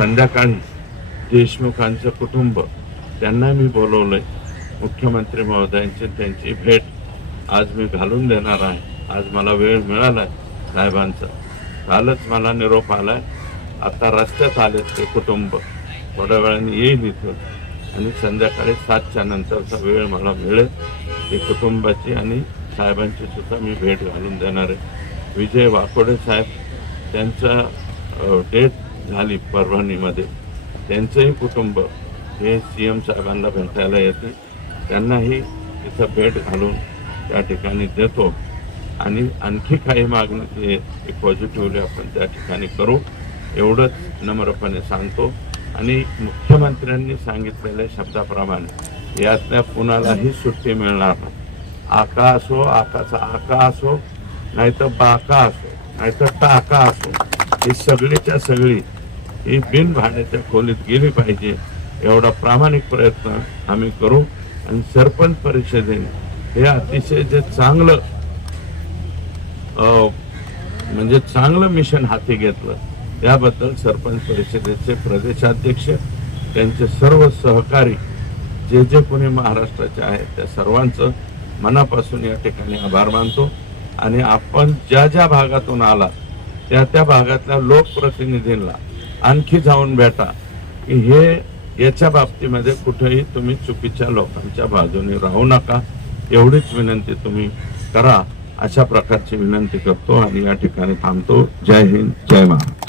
संध्याकाळी देशमुखांचं कुटुंब त्यांना मी बोलवलंय. मुख्यमंत्री महोदयांची त्यांची भेट आज मी घालून देणार आहे. आज मला वेळ मिळाला आहे साहेबांचा. कालच मला निरोप आलाय. आता रस्त्यात आलेत ते कुटुंब. थोड्या वेळाने येईल इथं आणि संध्याकाळी सातच्या नंतरचा वेळ मला मिळेल. ते कुटुंबाची आणि साहेबांची सुद्धा मी भेट घालून देणार आहे. विजय वाकोडे साहेब त्यांचं डेथ झाली परभणीमध्ये. त्यांचंही कुटुंब हे सी एम साहेबांना भेटायला येते. त्यांनाही इथं भेट घालून त्या ठिकाणी देतो. आणि आणखी काही मागणी ते पॉझिटिव्हली आपण त्या ठिकाणी करू. एवढंच नम्रपणे सांगतो. आणि मुख्यमंत्र्यांनी सांगितलेल्या शब्दाप्रमाणे यातल्या कुणालाही सुट्टी मिळणार नाही. आका असो आकाचा आका असो नाहीतर बाका असो नाहीतर टाका असो ही सगळीच्या सगळी ही बिन भाड्याच्या खोलीत गेली पाहिजे एवढा प्रामाणिक प्रयत्न आम्ही करू. आणि सरपंच परिषदेने हे अतिशय जे चांगलं म्हणजे चांगलं मिशन हाती घेतलं त्याबद्दल सरपंच परिषदेचे प्रदेशाध्यक्ष त्यांचे सर्व सहकारी जे जे कोणी महाराष्ट्राचे आहेत त्या सर्वांचं मनापासून या ठिकाणी आभार मानतो. आणि आपण ज्या ज्या भागातून आला त्या त्या भागातल्या लोकप्रतिनिधींना आणखी जाऊन भेटा. की हे याच्या बाबतीमध्ये कुठेही तुम्ही चुकीच्या लोकांच्या बाजूने राहू नका. एवढीच विनंती तुम्ही करा. अशा प्रकारची विनंती करतो आणि या ठिकाणी थांबतो. जय हिंद जय महाराष्ट्र.